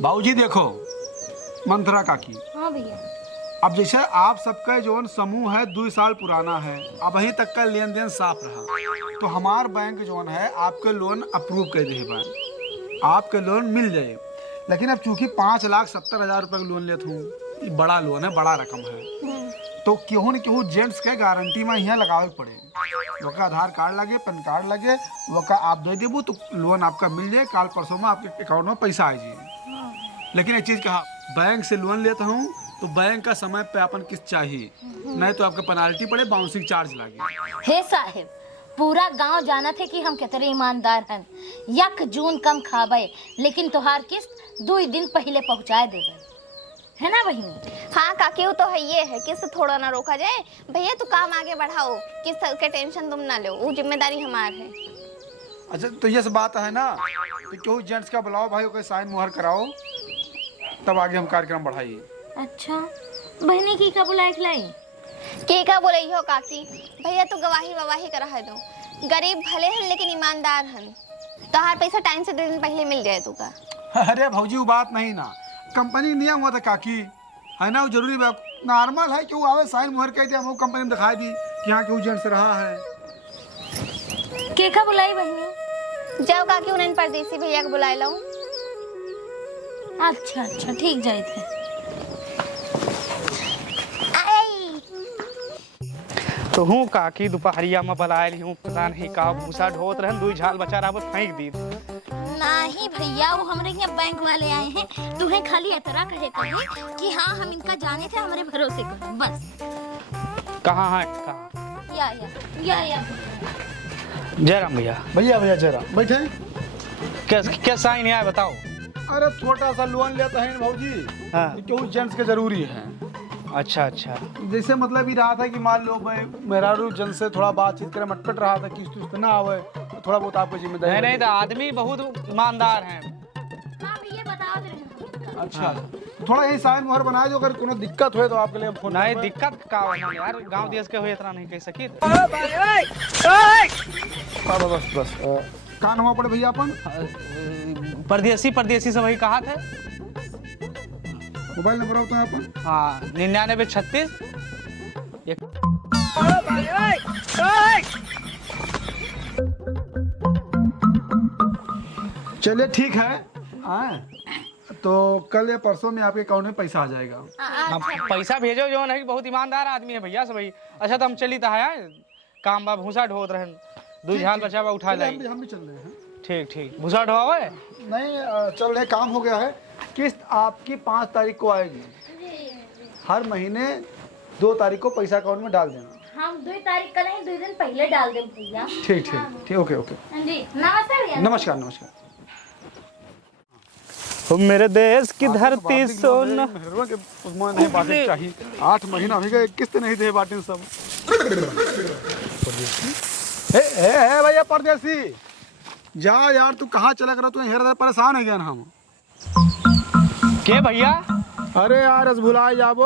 बाबूजी देखो मंथरा काकी। हाँ भैया। अब जैसे आप सबका जो समूह है 2 साल पुराना है, अब अभी तक का लेन देन साफ रहा, तो हमार बैंक जो है आपके लोन अप्रूव कर दे बैंक, आपके लोन मिल जाए। लेकिन अब चूंकि 5,70,000 रुपये का लोन लेता हूँ, बड़ा लोन है, बड़ा रकम है, तो केहू न केहू जेंट्स के गारंटी में यहाँ लगावे पड़े। वो का आधार कार्ड लगे, पैन कार्ड लगे, वो का आप दे देबू तो लोन आपका मिल जाए, काल परसों में आपके अकाउंट में पैसा आ जाए। लेकिन एक चीज़ कहा, बैंक से लोन लेता हूँ तो बैंक का समय पे अपन किस्त चाहिए, नहीं तो आपका पेनाल्टी पड़े, बाउंसिंग चार्ज लगे। हे साहिब, पूरा गांव जाना थे कि हम कितने ईमानदार हैं। यक जून कम खाबे, लेकिन तुहार किस्त 2 दिन पहले पहुंचाए देवे, है ना बहिनी? हाँ काकी, वो तो है, ये है किस्त थोड़ा ना रोका जाए। भैया तू काम आगे बढ़ाओ, किस्त के टेंशन तुम ना लो, वो जिम्मेदारी हमार है। अच्छा तो ये सब बात है ना, तो क्यों जेंट्स का बुलाओ भाई, को साइन मुहर कराओ, तब आगे हम कार्यक्रम बढ़ाइए। अच्छा बहनी की का बुलाई खिलाई के का बोले हो काकी? भैया तू गवाही ववाही करा है दो, गरीब भले हैं लेकिन ईमानदार हैं, तो हर पैसा टाइम से 2 दिन पहले मिल जाए तू का। अरे भौजी वो बात नहीं ना, कंपनी नियम हुआ था काकी, है ना, वो जरूरी बात नॉर्मल है कि वो आवे साइन मुहर कह दिया, वो कंपनी में दिखाई दी कि यहाँ के जेंट्स रहा है। के का बुलाई बहनी? जाओ काकी, उन्हें परदेसी भैया को बुला लाऊं। अच्छा अच्छा ठीक जाए थे। तो हूँ काकी दोपहरिया में बलायल हूँ, पता नहीं का भूसा ढोत रहन, 2 झाल बचा रहा फेंक दी। नहीं भैया, वो हमारे यहाँ बैंक वाले आए हैं, तुम्हें खाली इतना कहे थे कि हाँ हम इनका जाने थे, हमारे भरोसे करो बस। कहाँ है? कहाँ? या जयराम भैया। भैया भैया जरा बैठे। क्या साइन है बताओ। अरे छोटा सा लोन लेता है भौजी, हाँ। क्यों जेंट्स के जरूरी है। अच्छा अच्छा, जैसे मतलब ही रहा था कि मान लो भाई मेहरारू जन से थोड़ा बातचीत करे, मटपट रहा था, किस्त उस्त ना आवे, तो थोड़ा बहुत आपको जिम्मेदारी। नहीं तो आदमी बहुत ईमानदार हैं। हाँ भैया बता दे। अच्छा थोड़ा यही साइन मुहर बनाए दो, अगर कोनो दिक्कत हो तो आपके लिए फोन। नहीं दिक्कत का होना यार, गांव देश के हुए इतना नहीं कह सकी। बस बस कहाँ नवा पड़े भैया अपन? परदेसी से वही कहा थे। मोबाइल नंबर होता है अपन? हाँ 9936 चलिए ठीक है। तो कल या परसों में आपके अकाउंट में पैसा आ जाएगा। पैसा भेजो जो नहीं, बहुत ईमानदार आदमी है भैया सब भाई। अच्छा तो हम चली तो है काम बा, भूसा ढोत रहन, 2 झाल बचा बा उठा लाई। हम भी चल रहे हैं। ठीक भूसा ढोवे नहीं चल रहे, काम हो गया है। किस्त आपकी 5 तारीख को आएगी, हर महीने 2 तारीख को पैसा अकाउंट में डाल देना। हम 2 तारीख का नहीं, 2 दिन पहले डाल दे भैया। ठीक ओके जी नमस्ते भैया। नमस्कार। तो मेरे देश की धरती सोना नहीं बातें चाहिए, 8 महीना भी गए, किस्त नहीं दे बातें सब। हे भैया परदेसी, जा यार तू कहाँ चला कर, तू हेर परेशान है क्या हम? के भैया? अरे यार रसभुलाई जाबो।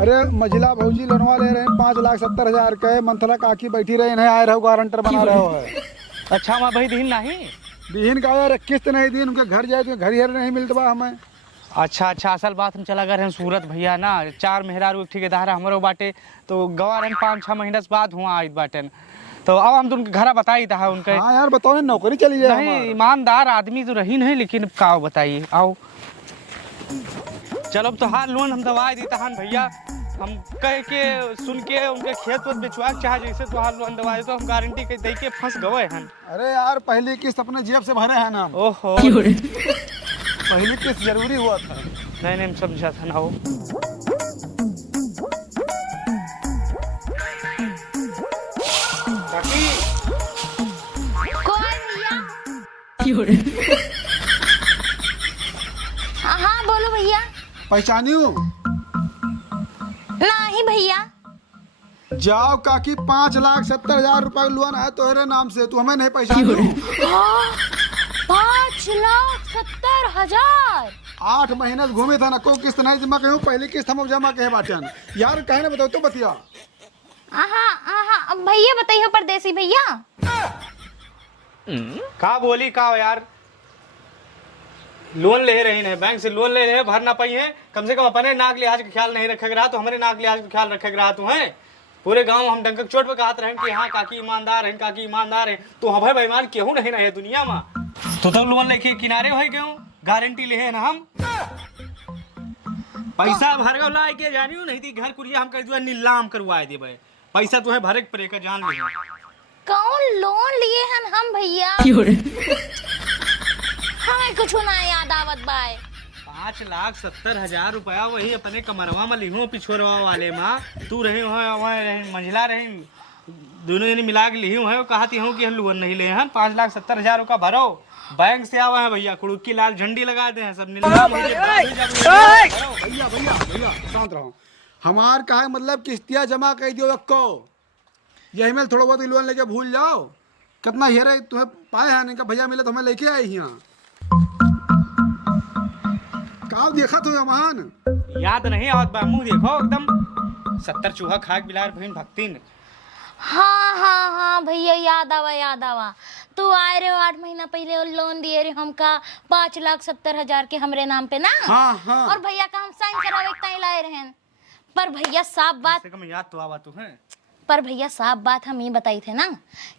अरे मझिला भौजी लोनवा ले रहे हैं 5,70,000 के, मंथरा काकी बैठी रहे हैं, आए रहो गारंटर बना रहे हो है। अच्छा मैं भाई दीन नहीं दीन का यार किस्त नहीं दी, उनके घर जाए तो घर ही नहीं मिलता हमें। अच्छा असल बात हम चला गए सूरत भैया ना, 4 मेहरारू एक ठेकेदार हमारो बाटे, तो गवार 5-6 महीना से बाद हुआ आई बाटे, तो अब हम तो उनके घर बताई था उनके। हाँ यार बताओ, नौकरी चली जाए। नहीं ईमानदार आदमी तो रही नहीं, लेकिन का बताइए। आओ चलो तो हार लोन हम दवाई दी तहन भैया, हम कह के सुन के उनके खेत वेत बेचवा चाहे जैसे तो हार लोन दवाई, तो हम गारंटी के दे के फंस गए हैं। अरे यार पहली किस्त अपने जेब से भरे हैं ना। ओहो पहली किस्त जरूरी हुआ था। नहीं हम समझा था ना। हो हाँ बोलो भैया। पहचानियो? नहीं भैया। जाओ काकी, 5,70,000 रुपए लोन है तोहरे नाम से, तू हमें नहीं पहचानियो? 5,70,000। 8 महीने से घूमे था ना, कोई किस्त नहीं जमा करूँ, पहली किस्त हम जमा कहे बाटन यार, कहे ना बताओ तो बतिया। हाँ भैया बताइए, परदेसी भैया। का बोली का यार? लोन ले रही है, बैंक से लोन ले रहे हैं, भर ना पाई है। कम से कम अपने नाक लिहाज का ख्याल नहीं रखे रहा तो हमारे नाक लिहाज का ख्याल रखे रहा तू है। पूरे गांव हम डंक चोट पे कहते रहे कि हाँ काकी ईमानदार है, काकी ईमानदार है। तो हम भाई बेईमान केहू नहीं रहे दुनिया में। तो लोन लेके किनारे हो क्यों? गारंटी ले है ना हम। पैसा भर गो ला के जानियो नहीं थी घर कुरिया हम कर दिया नीलाम करवाए देबे। पैसा तुम्हें भरे के पड़ेगा जान ले। कौन लोन लिए हन हम भैया? हमें कुछ ना याद आवत बाय। 5,70,000 रुपया वही अपने कमरवा में लिहो पिछोरवा वाले माँ। तू रही हो रही मंझला रही दोनों जने मिला के लिही है। कहती हूँ कि हम लोन नहीं ले हैं। 5,70,000 का भरो बैंक से आवा है भैया। कुड़ुक्की लाल झंडी लगा दे हैं सब नीलाम। भैया भैया भैया शांत रहो। हमार कहा मतलब किस्तियाँ जमा कर दियो रखो, यही में थोड़ा बहुत लोन लेके भूल जाओ। कितना हेरे तुम्हें पाए हैं नहीं का भैया मिले तो हमें लेके आए यहाँ। का देखा तो महान याद नहीं आवत बा मुंह देखो एकदम 70 चूहा खाक बिलार बहन भक्तिन। हाँ हाँ हाँ भैया याद आवा। तू आए रहे 8 महीना पहले लोन दिए रहे हमका 5,70,000 के हमरे नाम पे ना। हाँ हाँ। और भैया का हम साइन करावे तय लाए रहे। पर भैया साफ बात याद तो आवा तू है। पर भैया साफ बात हम ये बताई थे ना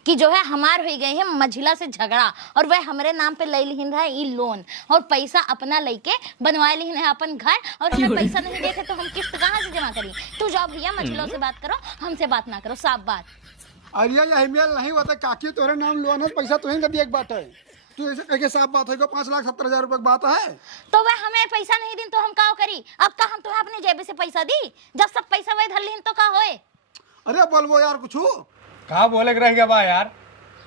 कि जो है हमार हो गई है मझिला से झगड़ा और वह हमारे नाम पे ले लिहिन रहा है लोन और पैसा अपना लेके बनवाए लिहिन है अपन घर। और हमें पैसा नहीं देखे तो हम किस्त कहाँ से जमा करें? तू जाओ भैया मझिलों से बात करो, हमसे बात ना करो। साफ बात। अरिया यही मेल नहीं होता काकी तोरे नाम लोन है पैसा तुही का दिए एक बात है। तू ऐसे कह के साफ बात है 5,70,000 रुपए की बात है। तो वह हमें पैसा नहीं दी तो हम का करी? अब का हम तुम्हें अपनी जेब से पैसा दी? जब सब पैसा वही धर लिहिन तो का होए? अरे बोलबो यार कुछ कहा बोले रह गया बा यार।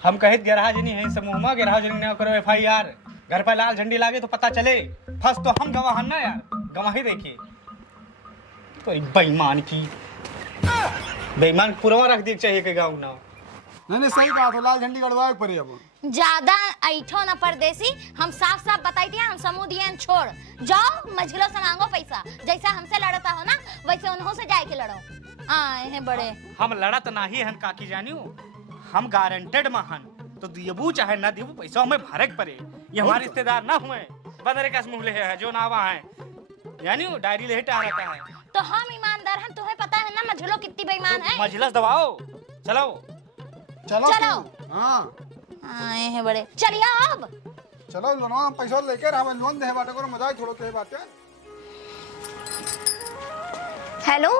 हम कहित गिरहा जनी है समूह में गिरहा जनी ने करो FIR घर पर लाल झंडी लागे तो पता चले। फर्स्ट तो हम गवाह ना यार, गवाही देखिए तो बेईमान की बेईमान पुरवा रख दिए चाहिए के गाँव ना। नहीं सही बात है, लाल झंडी गड़वाए पड़ी। अब ज्यादा ऐठो ना परदेसी। हम साफ साफ बताई दिया हम समूह दिए छोड़ जाओ मझिलों से मांगो पैसा। जैसा हमसे लड़ता हो ना वैसे उन्हों से जाके लड़ो। आए हैं बड़े। हम लड़त नहीं हन काकी जानियो, हम गारंटेड महान तो दियबू चाहे ना दियबू पैसा हमें भरे के पड़े। ये हमारे रिश्तेदार ना हुए बदरे का मुँह ले है जो नावा है जानियो डायरी ले हटा रहता है। तो हम ईमानदार हैं, तुम्हें पता है ना मझिलो कितनी बेईमान है। मझिलस दबाओ चलो चलो चलो। हाँ आए हैं बड़े चलिए अब चलो लोन पैसा लेकर हम लोन दे बाटे करो मजा छोड़ो के बात है। हेलो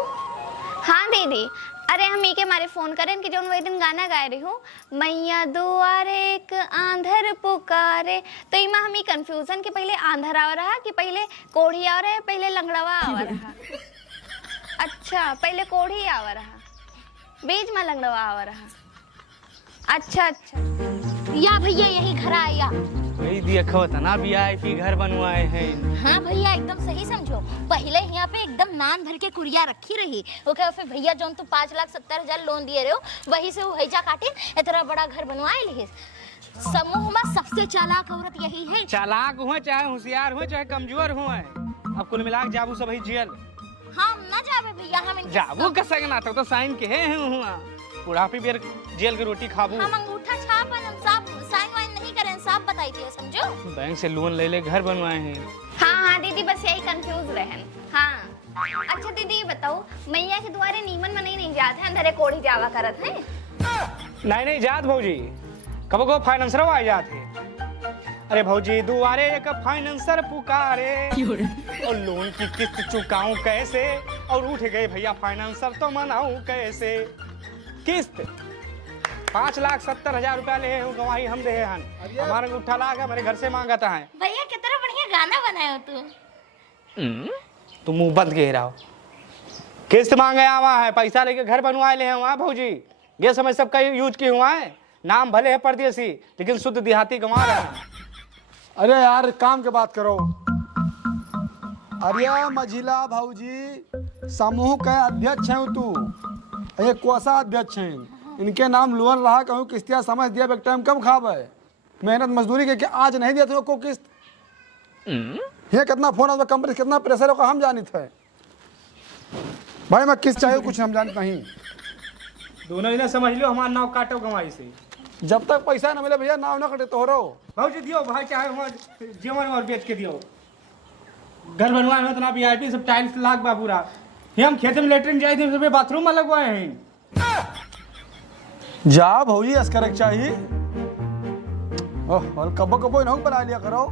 हाँ दीदी, अरे हम के मारे फोन करें कि जो वही दिन गाना गाए रही हूँ मैया दुआरे एक आंधर पुकारे। तो इमा हम कंफ्यूजन कि पहले आंधर आ रहा कि पहले कोढ़ी आ रहा है पहले लंगड़वा आ रहा। अच्छा पहले कोढ़ी आ रहा बीच में लंगड़वा आ रहा। अच्छा अच्छा या भैया यही घर आया। वही देखो तना VIP घर बनवाए हैं। हाँ भैया एकदम सही समझो। पहले यहाँ पे एकदम नान भर के कुड़िया रखी रही ओके फिर भैया जो तू 5,70,000 लोन दिए रहे हो वही से वो हैजा काटे इतना बड़ा घर बनवाए लिए। समूह में सबसे चालाक औरत यही है। चालाक हुए चाहे होशियार हुए चाहे कमजोर हुए अब कुल मिला के जाबू सब ही जेल। हम ना जावे भैया हम जाबू का सगना तो साइन के है हुआ बुढ़ापी बेर जेल की रोटी खाबू। हम अंगूठा छाप हम साफ साइन वाइन नहीं करें साफ बताई थी समझो। बैंक से लोन ले ले घर बनवाए हैं। हाँ हाँ दीदी बस यही कंफ्यूज रहन। हाँ अच्छा दीदी ये बताओ मैया के द्वारे नीमन में नहीं जाते हैं अंधेरे कोढ़ी जावा करत हैं। नहीं जात भौजी कब को फाइनेंसर आ जाते। अरे भौजी दुआरे एक फाइनेंसर पुकारे और लोन की किस्त चुकाऊं कैसे और उठ गए भैया फाइनेंसर तो मनाऊं कैसे। किस्त 5,70,000 रुपया ले गवाही हम दे हन हमारे उठा लाग हमारे घर से मांगता है। भैया कितना बढ़िया गाना बनाए हो तुम मुंह बंद के रहो। किस्त मांगे आवा है पैसा लेके घर बनवाए ले वहाँ भौजी ये समय सबका यूज की हुआ है। नाम भले है परदेसी लेकिन शुद्ध देहाती गंवा रहे हैं। अरे यार काम के बात करो। अरे मझिला भौजी समूह के अध्यक्ष है तू ये कोसा अध्यक्ष हैं। इनके नाम लोन रहा कहूँ किस्तियाँ समझ दिया एक टाइम कब खावे मेहनत मजदूरी के आज नहीं दिया तो को किस्त ये कितना फोन होगा कंपनी कितना प्रेशर होगा हम जानी थे भाई मैं किस्त चाहिए कुछ हम जानते नहीं। दोनों इन्हें समझ लो हमारा नाव काटो गंवाई से जब तक पैसा न मिले भैया नाव न कटे तो रहो। भाजी दियो भाई चाहे वहाँ जीवन और बेच के दियो। घर बनवाए में इतना VIP सब टाइल्स लाग बा पूरा। ये हम खेत में लेटरिन जाए थे सब बाथरूम में लगवाए हैं। जा भौजी अस्कर चाहिए। ओह और कबो कबो इन्हों बना लिया करो।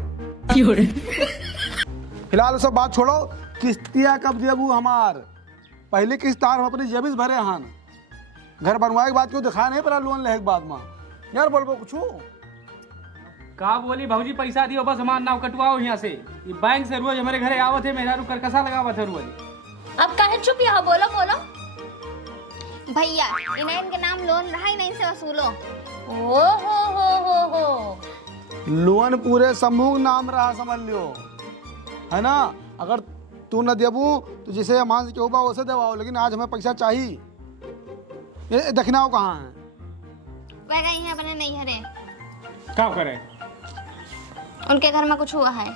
फिलहाल सब बात छोड़ो, किस्तियाँ कब देबू हमार? पहले किस्त तार हम अपनी जेबिस भरे हन। घर बनवाए के बाद क्यों दिखा नहीं पड़ा लोन ले के बाद में यार बोलबो कुछ का बोली भाजी पैसा दियो बस हमार नाव कटवाओ यहाँ से। ये बैंक से रोज हमारे घरे आवत है मेरा रू करकसा लगावत है रोज। अब काहे चुप यहाँ? बोलो बोलो। भैया इनके नाम लोन रहा ही नहीं से वसूलो। ओ हो। लोन पूरे समूह नाम रहा समझ लियो है ना। अगर तू न देबू तो जिसे मान के होगा वैसे देवाओ, लेकिन आज हमें पैसा चाहिए। ये देखना हो कहाँ है? वह गई है अपने नहीं हरे। क्या करे? उनके घर में कुछ हुआ है।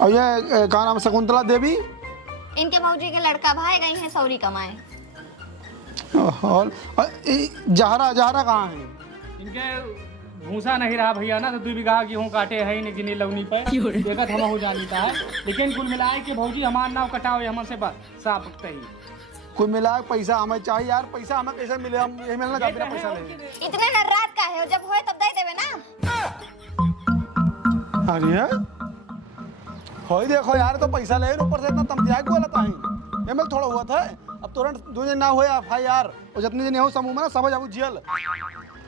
और ये क्या नाम शकुंतला देवी? इनके मौजी के लड़का भाई गई है सौरी कमाए। और जहरा कहाँ है? इनके भूसा नहीं रहा भैया ना, तो 2 बीघा गेहूँ काटे है इन गिनी लवनी पर देखत हम हो जानीता है। लेकिन कुल मिलाए के भौजी हमार नाव कटाओ हमसे बस साफ उठते ही। कुल मिला पैसा हमें चाहिए यार। पैसा हमें कैसे मिले? हम यही मिलना चाहते हैं पैसा ले। इतने न रात का है, जब होए तब दे देवे ना। अरे हो देखो यार, तो पैसा ले ऊपर से इतना तमतिया बोला था ये मिल थोड़ा हुआ था। अब तुरंत 2 दिन ना हुए FIR और जितने दिन हो समूह में ना सब जाबू जेल।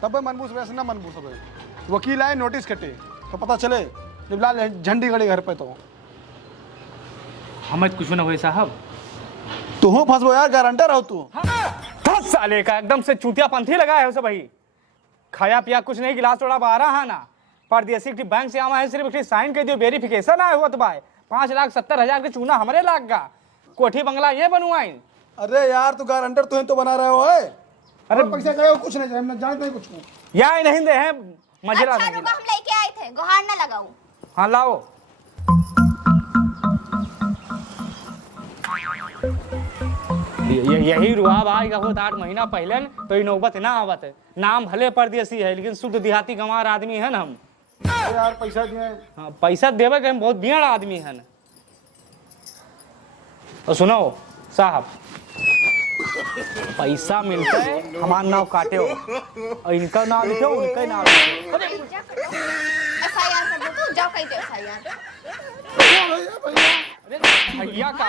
तब मनबूस वैसे ना मनबूस सब वकील आए नोटिस कटे तो पता चले जब लाल झंडी गड़ी घर पे तो हमें कुछ ना हुए साहब। तू फंसबो यार, गारंटर हो तू। फंस साले का एकदम से चूतिया पंथी लगाया है भाई। खाया पिया कुछ नहीं, गिलास थोड़ा बाहर है ना। परदेसी की बैंक से आवा है, सिर्फ साइन कर दियो, वेरिफिकेशन आया हुआ तो भाई 5,70,000 के चूना हमारे लाग का। कोठी बंगला ये बनवाई। अरे यार तू गारंटर तू तो बना रहे हो है। अरे पैसा गए कुछ नहीं हम जानते नहीं कुछ या नहीं दे है मजेला। अच्छा रुको, हम लेके आए थे, गुहार ना लगाओ। हाँ लाओ। यही रुआ भाई का होता 8 महीना पहले तो ये नौबत ना आवत है। नाम भले परदेसी है लेकिन शुद्ध देहाती गंवार आदमी है ना हम। यार पैसा दिए। हाँ पैसा देवे के हम बहुत बियाड़ आदमी है। तो सुनो साहब, पैसा मिलता है हमारा नाव काटे हो और इनका नाम लिखे हो उनका नाम लिखे। FIR कर दो तू, जाओ कहीं दे FIR। भैया का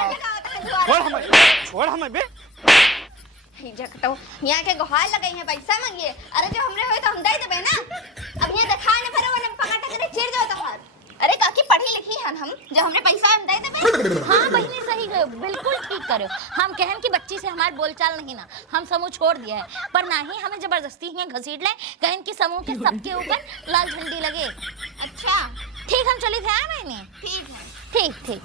छोड़ हमें बे। यहाँ के गुहार लगाई है, पैसा मांगिए। अरे जो हमरे हुए तो हम दे देबे ना। अब ये दिखा न भरो वरना पकाटा करे चिर जाओ तो हाथ। अरे काकी पढ़ी लिखी हन हम, जो हमरे पैसा हम दे देबे। हाँ बहनी सही गए, बिल्कुल ठीक करे। हम कहन की बच्ची से हमारे बोलचाल नहीं ना, हम समूह छोड़ दिया है। पर ना ही हमें जबरदस्ती यहाँ घसीट ले, कहन की समूह के सबके ऊपर लाल झंडी लगे। अच्छा ठीक, हम चली थे मैंने। ठीक है। ठीक ठीक।